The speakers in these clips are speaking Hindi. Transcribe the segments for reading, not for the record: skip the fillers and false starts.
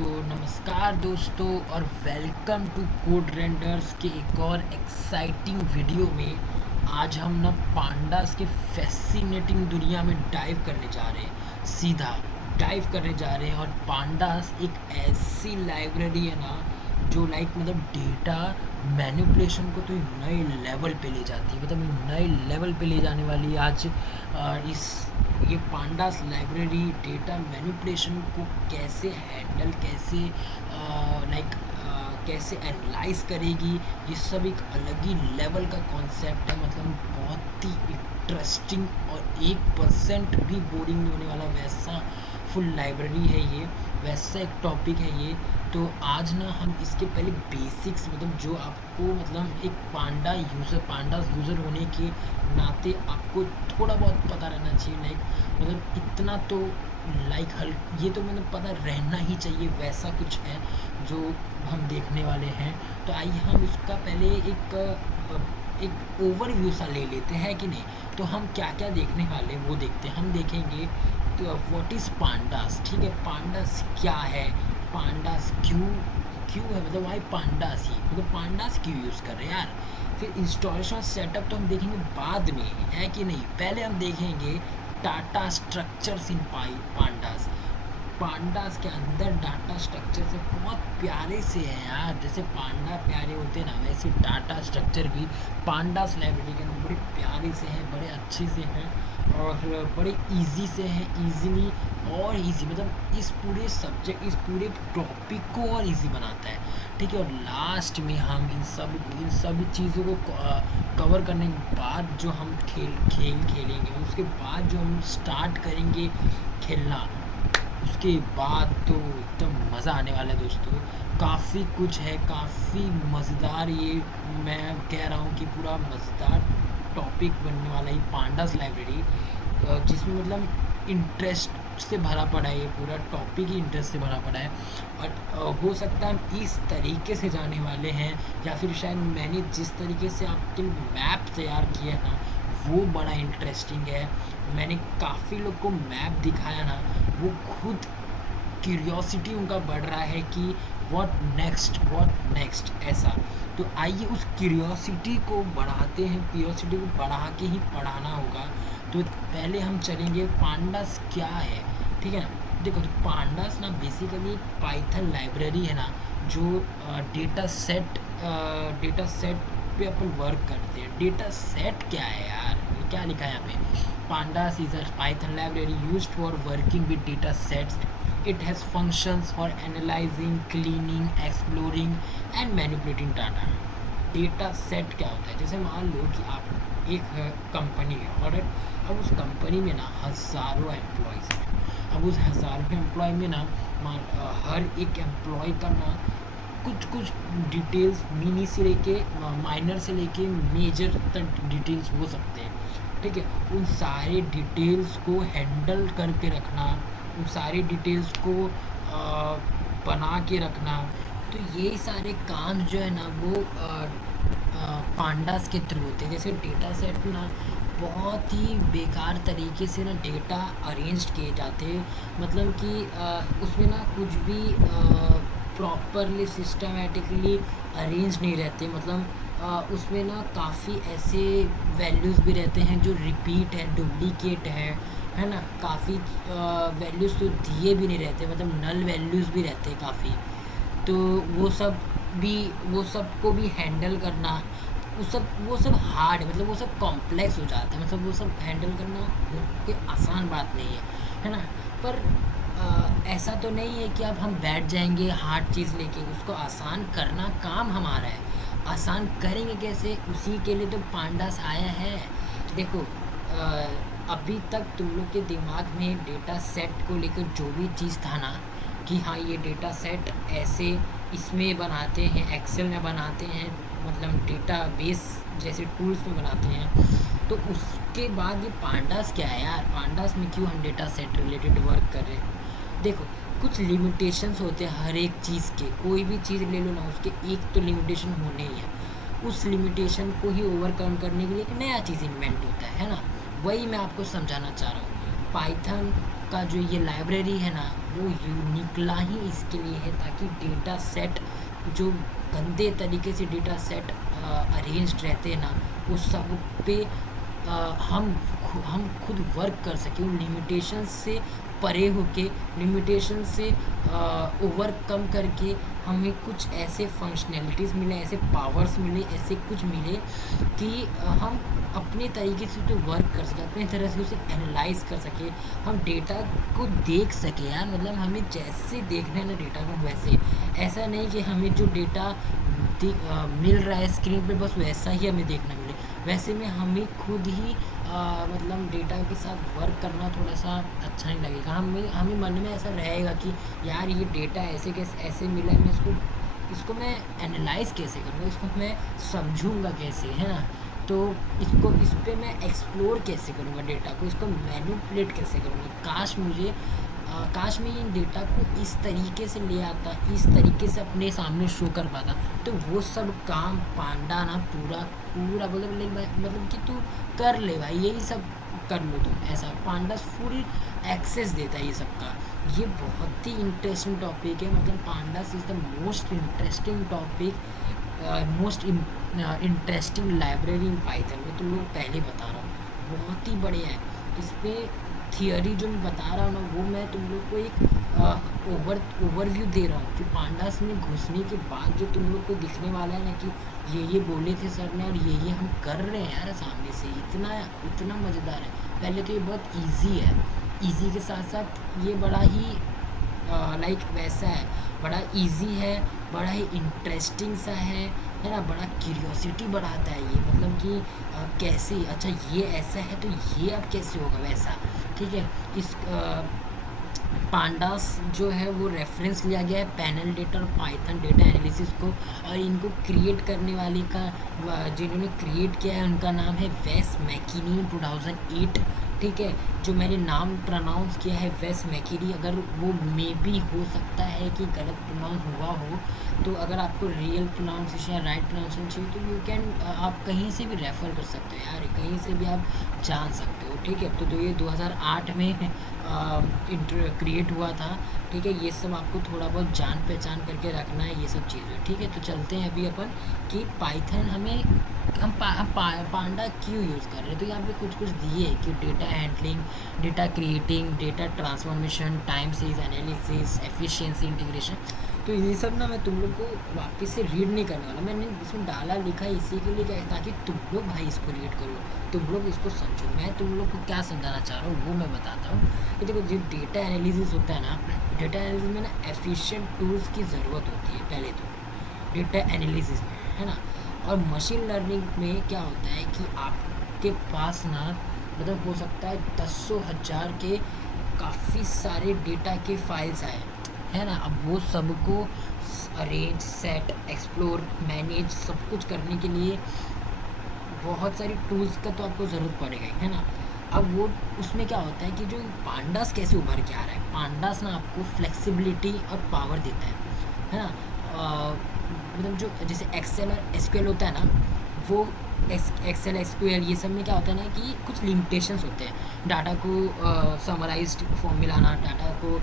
तो नमस्कार दोस्तों और वेलकम टू कोड रेंडर्स के एक और एक्साइटिंग वीडियो में। आज हम ना पांडास के फैसिनेटिंग दुनिया में डाइव करने जा रहे हैं, सीधा डाइव करने जा रहे हैं। और पांडास एक ऐसी लाइब्रेरी है ना जो मतलब डेटा मैनिपुलेशन को तो नए लेवल पे ले जाती है, मतलब नए लेवल पे ले जाने वाली आज इस ये पांडास लाइब्रेरी डेटा मैनिपुलेशन को कैसे हैंडल, कैसे एनालाइज करेगी। ये सब एक अलग ही लेवल का कॉन्सेप्ट है, मतलब बहुत ही इंटरेस्टिंग और 1% भी बोरिंग नहीं होने वाला वैसा फुल लाइब्रेरी है ये, वैसा एक टॉपिक है ये। तो आज ना हम इसके पहले बेसिक्स, मतलब जो आपको एक पांडास यूज़र होने के नाते आपको थोड़ा बहुत पता रहना चाहिए, इतना तो ये तो पता रहना ही चाहिए, वैसा कुछ है जो हम देखने वाले हैं। तो आइए हम उसका पहले एक ओवरव्यू सा ले लेते हैं कि नहीं। तो हम क्या क्या देखने वाले वो देखते हैं। हम देखेंगे तो व्हाट इज़ पांडास, ठीक है, पांडास क्या है, पांडास क्यों है, वाई पांडास ही, पांडास क्यों यूज़ कर रहे हैं यार। फिर इंस्टॉलेशन सेटअप तो हम देखेंगे बाद में, है कि नहीं। पहले हम देखेंगे data structures in pandas. Pandas के अंदर डाटा स्ट्रक्चर से बहुत प्यारे से है यार, जैसे पांडा प्यारे होते हैं ना, वैसे डाटा स्ट्रक्चर भी पांडास लाइब्रेरी के अंदर बड़े प्यारे से हैं, बड़े अच्छे से हैं और बड़े इजी से हैं, इजीली और इजी, इस पूरे टॉपिक को और इजी बनाता है, ठीक है। और लास्ट में हम इन सब चीज़ों को कवर करने के बाद जो हम खेलेंगे, उसके बाद जो हम स्टार्ट करेंगे खेलना, उसके बाद तो एकदम मज़ा आने वाला है दोस्तों। काफ़ी कुछ है, काफ़ी मज़ेदार, ये मैं कह रहा हूँ कि पूरा मज़ेदार टॉपिक बनने वाला है पांडास लाइब्रेरी, जिसमें इंटरेस्ट से भरा पड़ा है, ये पूरा टॉपिक ही इंटरेस्ट से भरा पड़ा है। और हो सकता है हम इस तरीके से जाने वाले हैं, या फिर शायद मैंने जिस तरीके से आपके मैप तैयार किया है ना वो बड़ा इंटरेस्टिंग है। मैंने काफ़ी लोग को मैप दिखाया ना, वो खुद क्यूरियोसिटी उनका बढ़ रहा है कि व्हाट नेक्स्ट ऐसा। तो आइए उस क्यूरियोसिटी को बढ़ाते हैं, क्यूरियोसिटी को बढ़ा के ही पढ़ाना होगा। तो पहले हम चलेंगे पांडास क्या है, ठीक है ना। देखो, तो पांडास ना बेसिकली पाइथन लाइब्रेरी है ना, जो डेटा सेट पे अपन वर्क करते हैं। डेटा सेट क्या है यार, क्या लिखा है यहाँ पे, pandas is a Python library used for working with data sets. It has functions for analysing, cleaning, exploring and manipulating data. Data set क्या होता है, जैसे मान लो कि आप एक कंपनी है, और अब उस कंपनी में ना हज़ारों एम्प्लॉयज़ हैं। अब उस हज़ारों एम्प्लॉय में ना हर एक एम्प्लॉय का ना कुछ डिटेल्स मिनी से लेके माइनर से लेके मेजर तक डिटेल्स हो सकते हैं, ठीक है। उन सारे डिटेल्स को हैंडल करके रखना, उन सारी डिटेल्स को बना के रखना, तो ये सारे काम जो है ना वो पांडास के थ्रू होते हैं। जैसे डेटा सेट ना बहुत ही बेकार तरीके से ना डेटा अरेंज किए जाते हैं, मतलब कि उसमें ना कुछ भी प्रॉपरली सिस्टमेटिकली अरेंज नहीं रहते, उसमें ना काफ़ी ऐसे वैल्यूज़ भी रहते हैं जो रिपीट है, डुप्लीकेट है ना। काफ़ी वैल्यूज़ तो दिए भी नहीं रहते, नल वैल्यूज़ भी रहते हैं काफ़ी। तो वो सब को भी हैंडल करना, वो सब हार्ड है, वो सब कॉम्प्लेक्स हो जाता है, वो सब हैंडल करना कोई आसान बात नहीं है ना। पर ऐसा तो नहीं है कि अब हम बैठ जाएंगे हार्ड चीज़ लेके, उसको आसान करना काम हमारा है। आसान करेंगे कैसे, उसी के लिए तो पांडास आया है। देखो, अभी तक तुम लोग के दिमाग में डेटा सेट को लेकर जो भी चीज़ था ना कि हाँ ये डेटा सेट ऐसे इसमें बनाते हैं, एक्सेल में बनाते हैं, डेटा बेस जैसे टूल्स में बनाते हैं, तो उसके बाद ये पांडास क्या है यार, पांडास में क्यों हम डेटा सेट रिलेटेड वर्क कर रहे हैं। देखो, कुछ लिमिटेशंस होते हैं हर एक चीज़ के, कोई भी चीज़ ले लो ना, उसके एक तो लिमिटेशन होने ही है। उस लिमिटेशन को ही ओवरकम करने के लिए एक नया चीज़ इन्वेंट होता है ना। वही मैं आपको समझाना चाह रहा हूँ। पाइथन का जो ये लाइब्रेरी है ना, वो निकला ही इसके लिए है, ताकि डेटा सेट जो गंदे तरीके से डेटा सेट अरेंज्ड रहते हैं ना, वो सब पे हम खुद वर्क कर सकें, उन लिमिटेशन से परे होके, लिमिटेशन से ओवरकम करके हमें कुछ ऐसे फंक्शनैलिटीज़ मिले, ऐसे पावर्स मिले, ऐसे कुछ मिले कि हम अपने तरीके से तो वर्क कर सकें, अपनी तरह से उसे एनालाइज कर सकें, हम डेटा को देख सकें यार। मतलब हमें जैसे देखना है ना डेटा को वैसे, ऐसा नहीं कि हमें जो डेटा मिल रहा है स्क्रीन पे बस वैसा ही हमें देखना मिले। वैसे में हमें खुद ही मतलब डेटा के साथ वर्क करना थोड़ा सा अच्छा नहीं लगेगा। हमें मन में ऐसा रहेगा कि यार ये डेटा ऐसे कैसे ऐसे मिला है, मैं इसको मैं एनालाइज कैसे करूँगा, इसको मैं समझूंगा कैसे, है ना। तो इस पे मैं एक्सप्लोर कैसे करूँगा डेटा को, इसको मैनिपुलेट कैसे करूँगा। काश मैं इन डेटा को इस तरीके से ले आता, इस तरीके से अपने सामने शो कर पाता, तो वो सब काम पांडा ना पूरा मतलब कि तू कर ले भाई, यही सब कर लो तुम, ऐसा पांडा फुल एक्सेस देता है ये सब का। ये बहुत ही इंटरेस्टिंग टॉपिक है, मतलब pandas is the most interesting topic, most interesting library in Python में। तुम लोग पहले बता रहा हूँ, बहुत ही बढ़िया है। इस पर थियोरी जो मैं बता रहा हूँ ना, वो मैं तुम लोग को एक ओवरव्यू दे रहा हूँ कि पांडास में घुसने के बाद जो तुम लोग को दिखने वाला है ना कि ये बोले थे सर ने और ये हम कर रहे हैं यार सामने से, इतना मज़ेदार है। पहले तो ये बहुत इजी है, इजी के साथ साथ ये बड़ा ही लाइक वैसा है, बड़ा इजी है, बड़ा ही इंटरेस्टिंग सा है ना, बड़ा क्यूरियोसिटी बढ़ाता है ये, मतलब कि कैसे, अच्छा ये ऐसा है तो ये अब कैसे होगा वैसा, ठीक है। इस पांडास जो है वो रेफरेंस लिया गया है पैनल डेटा और पाइथन डेटा एनालिसिस को, और इनको क्रिएट करने वाले का जिन्होंने क्रिएट किया है उनका नाम है वेस मैकिनी 2008, ठीक है। जो मैंने नाम प्रोनाउंस किया है वेस मैकिनी, अगर वो मे भी हो सकता है कि गलत प्रोनाउंस हुआ हो, तो अगर आपको रियल प्रोनाउंसिएशन या राइट प्रोनाउंसिएशन चाहिए तो यू कैन, आप कहीं से भी रेफ़र कर सकते हो यार, कहीं से भी आप जान सकते हो, ठीक है। तो ये 2008 में क्रिएट हुआ था, ठीक है। ये सब आपको थोड़ा बहुत जान पहचान करके रखना है ये सब चीज़ें, ठीक है। तो चलते हैं अभी अपन कि पाइथन हम पांडा क्यों यूज़ कर रहे हैं। तो यहाँ पे कुछ दिए है कि data handling, data creating, data transformation, time series analysis, efficiency, integration. तो ये सब ना मैं तुम लोग को वापस से रीड नहीं करने वाला, मैंने इसमें डाला लिखा इसी के लिए क्या है, ताकि तुम लोग भाई इसको रीड करो, तुम लोग इसको समझो। मैं तुम लोग को क्या समझाना चाह रहा हूँ वो मैं बताता हूँ कि देखो, जो डेटा एनालिसिस होता है ना, डेटा एनालिसिस में ना एफिशिएंट टूल्स की ज़रूरत होती है पहले तो डेटा एनालिसिस में, है ना। और मशीन लर्निंग में क्या होता है कि आपके पास ना मतलब हो सकता है 10,000 के काफ़ी सारे डेटा के फाइल्स आए, है ना। अब वो सबको अरेंज, सेट, एक्सप्लोर, मैनेज सब कुछ करने के लिए बहुत सारी टूल्स का तो आपको ज़रूरत पड़ेगा, है ना। अब वो उसमें क्या होता है कि जो पांडास कैसे उभर के आ रहा है, पांडास ना आपको फ्लेक्सिबिलिटी और पावर देता है ना। मतलब जो जैसे एक्सेल और एसक्यूएल होता है ना, वो एक्सेल एसक्यूएल ये सब में क्या होता है ना कि कुछ लिमिटेशंस होते हैं, डाटा को समराइज्ड फॉर्म में लाना, डाटा को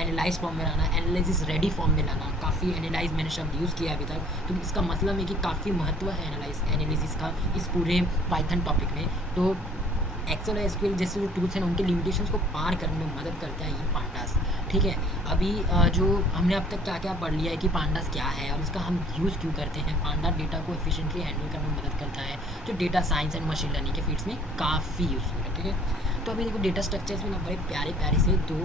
एनालाइज फॉर्म में लाना, एनालिसिस रेडी फॉर्म में लाना। काफ़ी एनालाइज मैंने शब्द यूज़ किया अभी तक, तो इसका मतलब है कि काफ़ी महत्व है एनालिसिस का इस पूरे पाइथन टॉपिक में। तो एक्सेल और एसक्यूएल जैसे जो टूल्स हैं उनके लिमिटेशंस को पार करने में मदद करता है ये पांडास, ठीक है। अभी जो हमने अब तक क्या क्या पढ़ लिया है कि पांडास क्या है और इसका हम यूज़ क्यों करते हैं। पांडा डेटा को एफिशिएंटली हैंडल करने में मदद करता है, जो data science and machine learning के फील्ड्स में काफ़ी यूज़फुल है, ठीक है। तो अभी देखो डेटा स्ट्रक्चर्स में ना बड़े प्यारे से दो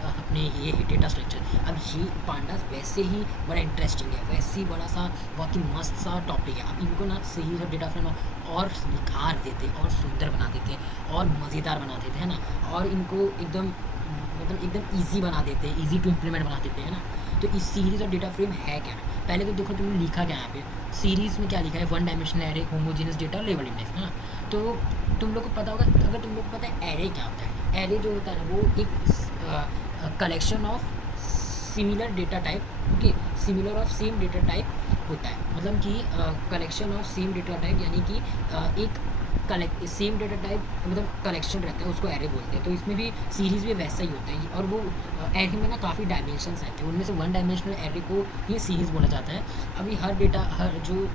अपने ये है डेटा स्ट्रक्चर। अब ये पांडास वैसे ही बड़ा इंटरेस्टिंग है, वैसे ही बड़ा सा बहुत ही मस्त सा टॉपिक है। अब इनको ना सही से डेटा फ्रेम और निखार देते, और सुंदर बना देते, और मज़ेदार बना देते हैं ना, और इनको एकदम मतलब एकदम ईजी बना देते हैं, ईजी टू इम्प्लीमेंट बना देते हैं ना। तो इस सीरीज़ और डेटा फ्रेम है क्या, पहले तो देखो तुमने लिखा क्या यहाँ पे सीरीज़ में क्या लिखा है, 1 dimensional array, homogeneous data, label index, है ना। तो तुम लोग को पता होगा, अगर तुम लोग को पता है एरे क्या होता है, एरे जो होता है ना वो एक collection of similar data type, okay, similar of same data type होता है। मतलब कि collection of same data type, यानी कि एक कलेक्ट सेम डेटा टाइप मतलब कलेक्शन रहता है, उसको एरे बोलते हैं। तो इसमें भी सीरीज़ भी वैसा ही होता है, और वो एरे में ना काफ़ी डायमेंशंस रहते हैं, उनमें से वन डायमेंशनल एरे को ही सीरीज़ बोला जाता है। अभी हर जो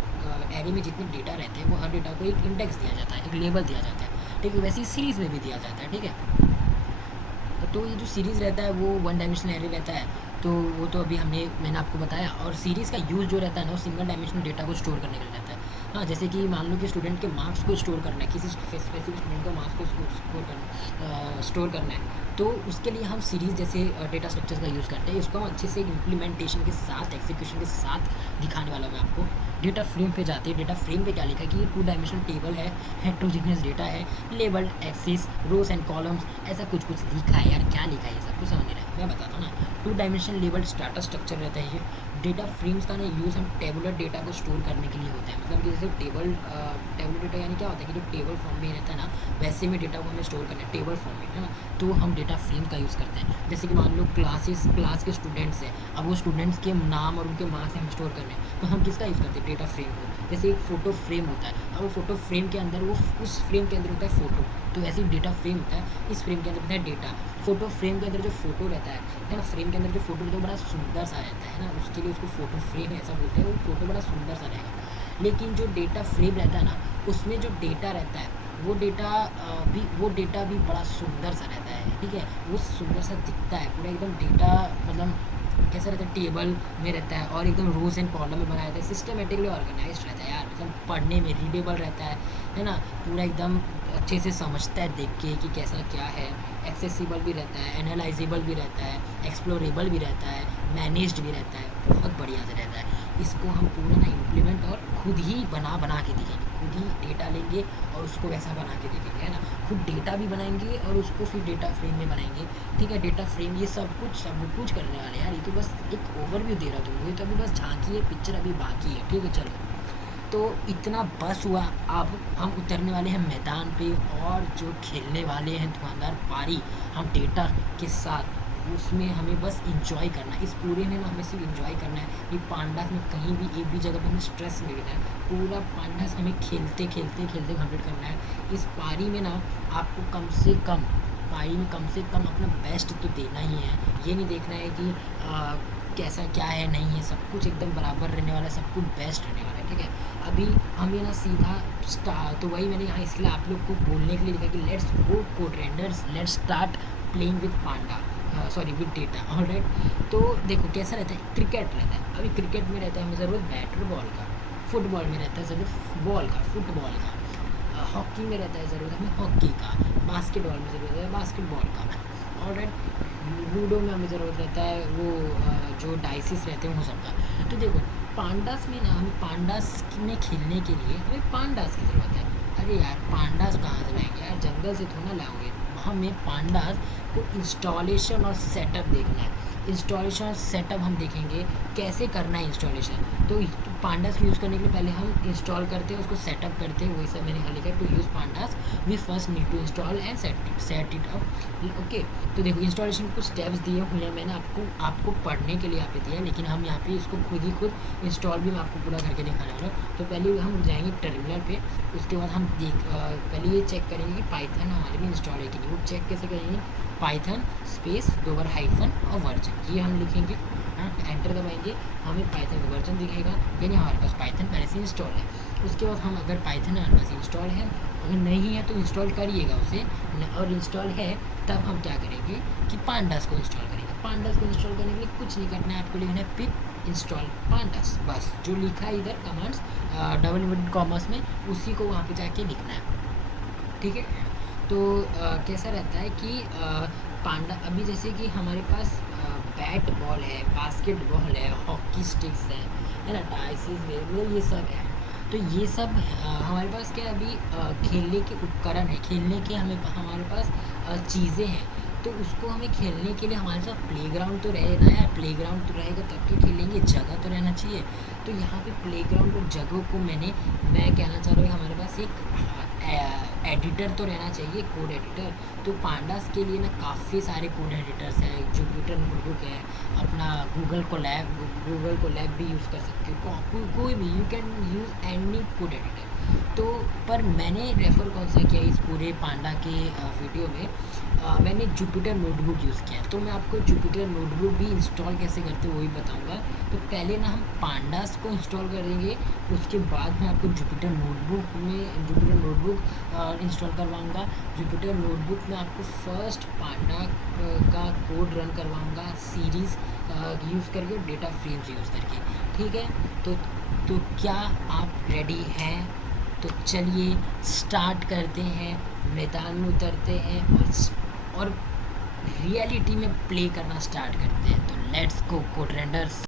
एरे में जितने डेटा रहते हैं वो हर डेटा को एक इंडेक्स दिया जाता है, एक लेबल दिया जाता है, ठीक है। वैसे ही सीरीज़ में भी दिया जाता है, ठीक है। तो ये जो सीरीज़ रहता है वो वन डायमेंशनल एरे रहता है, तो वो तो अभी मैंने आपको बताया। और सीरीज़ का यूज़ जो रहता है ना वो सिंगल डायमेंशनल डेटा को स्टोर करने के लिए रहता है। हाँ, जैसे कि मान लो कि स्टूडेंट के मार्क्स को स्टोर करना है, किसी स्पेसिफिक स्टूडेंट को मार्क्स को स्टोर करना है, तो उसके लिए हम सीरीज़ जैसे डेटा स्ट्रक्चर्स का यूज़ करते हैं। इसको हम अच्छे से इम्प्लीमेंटेशन के साथ, एक्सिक्यूशन के साथ दिखाने वाला मैं आपको। डेटा फ्रेम पे जाते हैं। डेटा फ्रेम पे क्या लिखा है कि ये 2 डायमेंशनल टेबल है, हेटेरोजेनियस डेटा है, labelled axis, rows and columns, ऐसा कुछ लिखा है यार। क्या लिखा है ये सब कुछ समझ नहीं रहा है, मैं बताता हूँ ना। 2 डायमेंशनल लेबल्ड डाटा स्ट्रक्चर रहता है ये। डेटा फ्रेम्स का ना यूज़ हम टेबुलर डेटा को स्टोर करने के लिए होता है। मतलब कि जैसे टेबुलर डेटा यानी क्या होता है कि जो टेबल फॉर्म में रहता है ना, वैसे में डेटा को हमें स्टोर करना है टेबल फॉर्म में, है ना। तो हम डेटा फ्रेम का यूज़ करते हैं। जैसे कि मान लो क्लास के स्टूडेंट्स हैं, अब वो स्टूडेंट्स के नाम और उनके मार्क्स हम स्टोर करने हैं, तो हम किसका यूज़ करते हैं? डेटा फ्रेम को। जैसे एक फ़ोटो फ्रेम होता है, अब वो फ़ोटो फ्रेम के अंदर उस फ्रेम के अंदर होता है फ़ोटो, तो ऐसे ही डेटा फ्रेम होता है, इस फ्रेम के अंदर होता है डेटा। फ़ोटो फ्रेम के अंदर जो फ़ोटो रहता है ना, फ्रेम के अंदर जो फ़ोटो रहता है बड़ा सुंदर सा रहता है ना, उसके लिए उसको फ़ोटो फ्रेम ऐसा बोलते हैं। वो फ़ोटो बड़ा सुंदर सा रहेगा। लेकिन जो डेटा फ्रेम रहता है ना, उसमें जो डेटा रहता है वो डेटा भी बड़ा सुंदर सा रहता है, ठीक है। वो सुंदर सा दिखता है पूरा एकदम डेटा, मतलब कैसा रहता है, टेबल में रहता है और एकदम रोज एंड कॉलम में बनाया जाता है, सिस्टमेटिकली ऑर्गेनाइज रहता है यार। मतलब पढ़ने में रीडेबल रहता है ना, पूरा एकदम अच्छे से समझता है देख के कि कैसा क्या है। एक्सेसिबल भी रहता है, एनालाइजेबल भी रहता है, एक्सप्लोरेबल भी रहता है, मैनेज्ड भी रहता है, बहुत बढ़िया से रहता है। इसको हम पूरा ना इम्प्लीमेंट और खुद ही बना के दिखेंगे, खुद ही डेटा लेंगे और उसको वैसा बना के देखेंगे, है ना। खुद डेटा भी बनाएंगे और उसको फिर डेटा फ्रेम में बनाएंगे, ठीक है। डेटा फ्रेम ये सब कुछ करने वाले यार। ये तो बस एक ओवरव्यू दे रहा हूँ तुमको, ये तो अभी बस झांकी है, पिक्चर अभी बाकी है, ठीक है। चलो, तो इतना बस हुआ। अब हम उतरने वाले हैं मैदान पे, और जो खेलने वाले हैं धुआंधार पारी हम डेटा के साथ, उसमें हमें बस इंजॉय करना है। इस पूरे में ना हमें सिर्फ इंजॉय करना है। ये पांडास में कहीं भी एक भी जगह पे हमें स्ट्रेस नहीं लेना है। पूरा पांडास हमें खेलते कंप्लीट करना है। इस पारी में ना आपको कम से कम अपना बेस्ट तो देना ही है। ये नहीं देखना है कि कैसा क्या है, नहीं है, सब कुछ एकदम बराबर रहने वाला है, सब कुछ बेस्ट रहने वाला है, ठीक है। अभी हम ये ना सीधा तो वही मैंने यहाँ इसके लिए आप लोग को बोलने के लिए लिखा कि let's go code renders, let's start playing with Panda, sorry with data, alright. तो देखो कैसा रहता है, क्रिकेट रहता है। अभी क्रिकेट में रहता है हमें ज़रूरत बैट और बॉल का, फुटबॉल में रहता है ज़रूरत बॉल का, फुटबॉल का, हॉकी में रहता है ज़रूरत हमें हॉकी का, बास्केटबॉल में ज़रूरत है बास्केटबॉल का, ऑलराइट। लूडो में हमें ज़रूरत रहता है वो जो डाइसिस रहते हैं वो सबका। तो देखो पांडास में ना, हमें पांडास में खेलने के लिए हमें पांडास की ज़रूरत है। अरे यार पांडास कहाँ से लाएंगे यार, जंगल से थोड़ा लाओगे। हमें पांडास को इंस्टॉलेशन और सेटअप देखना है। इंस्टॉलेशन और सेटअप हम देखेंगे कैसे करना है इंस्टॉलेशन। तो पांडास यूज़ करने के लिए पहले हम इंस्टॉल करते हैं, उसको सेटअप करते हैं। वही सब मैंने लिखा है, to use pandas we first need to install and set it up, okay. तो देखो इंस्टॉलेशन कुछ स्टेप्स दिए हुए हैं, मैंने आपको पढ़ने के लिए यहाँ पे दिया है, लेकिन हम यहाँ पे इसको खुद इंस्टॉल भी मैं आपको पूरा करके दिखाने वाला हूँ। तो पहले हम जाएंगे टर्मिनल पे, उसके बाद हम पहले ये चेक करेंगे कि पाइथन हमारे में इंस्टॉल है कि नहीं। वो चेक कैसे करेंगे, पाइथन स्पेस दोबारा हाइफन और वर्जन, ये हम लिखेंगे, एंटर दबाएंगे, हमें पाइथन का वर्जन दिखेगा, यानी हमारे पास पाइथन पहले से इंस्टॉल है। उसके बाद हम अगर पाइथन हमारे पास इंस्टॉल है, अगर नहीं है तो इंस्टॉल करिएगा उसे, और इंस्टॉल है तब हम क्या करेंगे कि पांडास को इंस्टॉल करेंगे। पांडास को इंस्टॉल करने के लिए कुछ नहीं करना है, आपको लिखना है पिप इंस्टॉल पांडास, बस जो लिखा है इधर कमांड्स डबल इन्वर्टेड कॉमर्स में, उसी को वहाँ पे जाके लिखना है, ठीक है। तो कैसा रहता है कि पांडा, अभी जैसे कि हमारे पास बैट बॉल है, बास्केटबॉल है, हॉकी स्टिक्स है ना, डाइसिस मतलब ये सब है। तो ये सब हमारे पास क्या अभी खेलने के उपकरण है, खेलने के हमारे पास चीज़ें हैं। तो उसको हमें खेलने के लिए हमारे साथ प्लेग्राउंड तो रहे ना यार, प्लेग्राउंड तो रहेगा तब तो खेलेंगे, जगह तो रहना चाहिए। तो यहाँ पे प्लेग्राउंड और जगह को मैं कहना चाह रहा हूँ हमारे पास एक एडिटर तो रहना चाहिए, कोड एडिटर। तो पांडास के लिए ना काफ़ी सारे कोड एडिटर्स हैं, जुपिटर नोटबुक है, अपना गूगल कोलैब भी यूज़ कर सकते हो, कोई भी, you can use any code editor. तो पर मैंने रेफ़र कौन सा किया इस पूरे पांडा के वीडियो में, मैंने जुपिटर नोटबुक यूज़ किया है। तो मैं आपको जुपिटर नोटबुक भी इंस्टॉल कैसे करते हैं वही बताऊंगा। तो पहले ना हम पांडास को इंस्टॉल करेंगे, उसके बाद मैं आपको जुपिटर नोटबुक इंस्टॉल करवाऊंगा। जुपिटर नोटबुक में आपको फर्स्ट पांडा का कोड रन करवाऊंगा, सीरीज़ यूज़ करके, डेटा फ्रेम्स यूज़ करके। ठीक है, तो क्या आप रेडी हैं? तो चलिए स्टार्ट करते हैं, मैदान में उतरते हैं और रियलिटी में प्ले करना स्टार्ट करते हैं। तो लेट्स गो कोड रेंडर्स।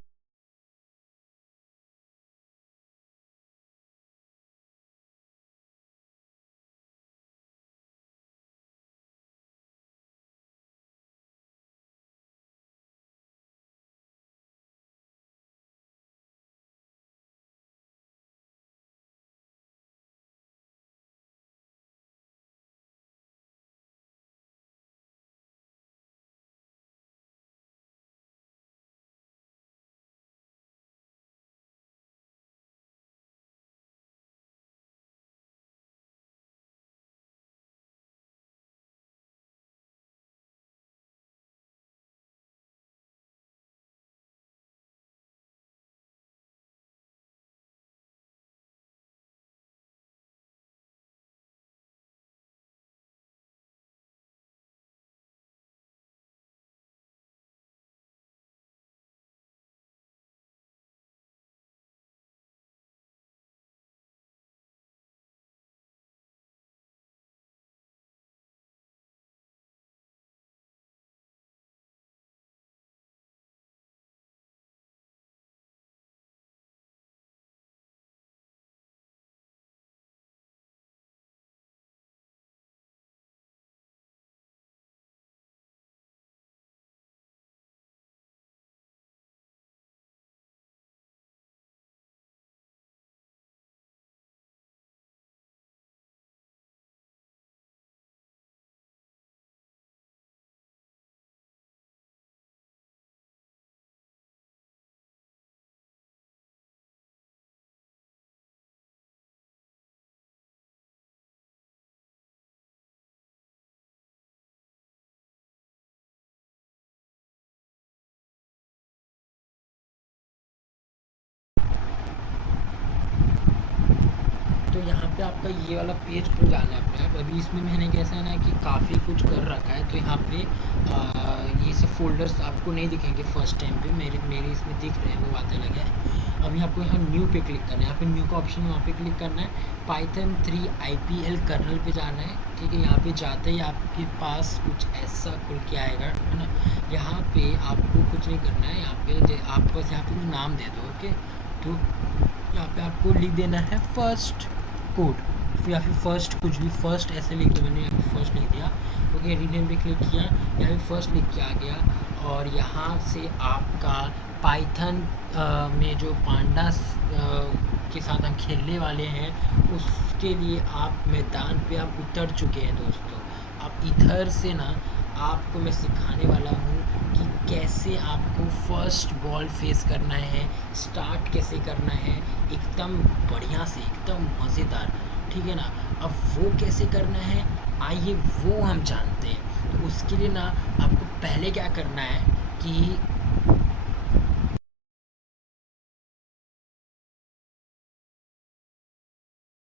तो यहाँ पे आपका ये वाला पेज खुल जाना है अपने आप। अभी इसमें मैंने कैसा है ना कि काफ़ी कुछ कर रखा है, तो यहाँ पे ये सब फोल्डर्स आपको नहीं दिखेंगे फर्स्ट टाइम पे, मेरे इसमें दिख रहे हैं, वो बात अलग है। अभी आपको यहाँ न्यू पे क्लिक करना है, यहाँ पे न्यू का ऑप्शन है, वहाँ पे क्लिक करना है। पाइथन 3 IPL कर्नल पे जाना है। ठीक है, यहाँ पे जाते ही आपके पास कुछ ऐसा खुल के आएगा, है ना। यहाँ पे आपको कुछ नहीं करना है, यहाँ पे आप बस यहाँ पे नाम दे दो। ओके, तो यहाँ पे आपको लिख देना है फर्स्ट कोड या फिर फर्स्ट, कुछ भी फर्स्ट ऐसे लिख दो। मैंने यहाँ पे फर्स्ट लिख दिया। ओके, रीनेम पे क्लिक किया, यहाँ पे फर्स्ट लिख के आ गया। और यहाँ से आपका पाइथन में जो पांडास के साथ हम खेलने वाले हैं, उसके लिए आप मैदान पे आप उतर चुके हैं दोस्तों। अब इधर से ना आपको मैं सिखाने वाला हूँ कि कैसे आपको फर्स्ट बॉल फेस करना है, स्टार्ट कैसे करना है, एकदम बढ़िया से, एकदम मज़ेदार। ठीक है ना। अब वो कैसे करना है, आइए वो हम जानते हैं। तो उसके लिए ना आपको पहले क्या करना है कि